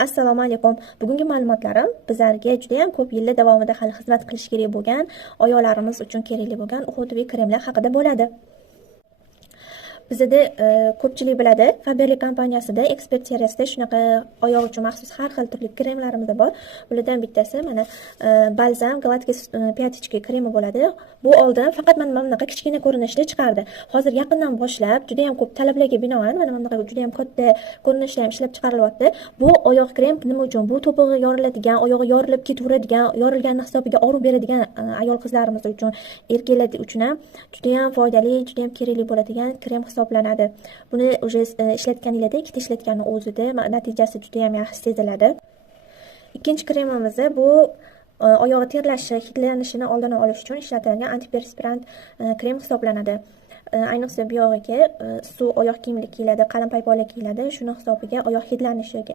Assalomu alaykum. Bugungi ma'lumotlarim bizlarga juda ham ko'p yillar davomida hali xizmat qilish kerak bo'lgan, oyoqlarimiz uchun kerakli bo'lgan uhudiviy kremlar haqida bo'ladi. Bizda ko'pchilik biladi, Faberlic kompaniyasida ekspert seriyasida shunaqa oyoq uchun maxsus har xil turli kremlarimiz bor. Bulardan bittasi mana balzam Galatkis pятички kremi bo'ladi. Bu oldin faqat mana bunaqa kichkina ko'rinishda chiqardi. Hozir yaqindan boshlab juda ham ko'p talablarga binoan mana bunaqa juda ham katta ko'rinishda ham ishlab chiqarilyapti. Bu oyoq krem nima uchun? Bu to'pig'i yoriladigan, oyog'i yorilib ketaveradigan, yorilganning hisobiga og'riq beradigan ayol qizlarimiz uchun, erkaklar uchun ham juda ham foydali, juda ham kerakli bo'ladigan krem hisoblanadi. Buni уже ishlatganingizda, ikkita ishlatganning o'zida natijasi juda ham yaxshi seziladi. Ikkinchi kremimiz bu oyoq terlashi, hidlanishini oldini olish uchun ishlatilgan antiperspirant krem hisoblanadi. Ayniqsa bu yog'iga suv oyoq kiyimli kiyiladi, qalin paypoqlar kiyiladi. Shuni hisobiga oyoq hidlanishiga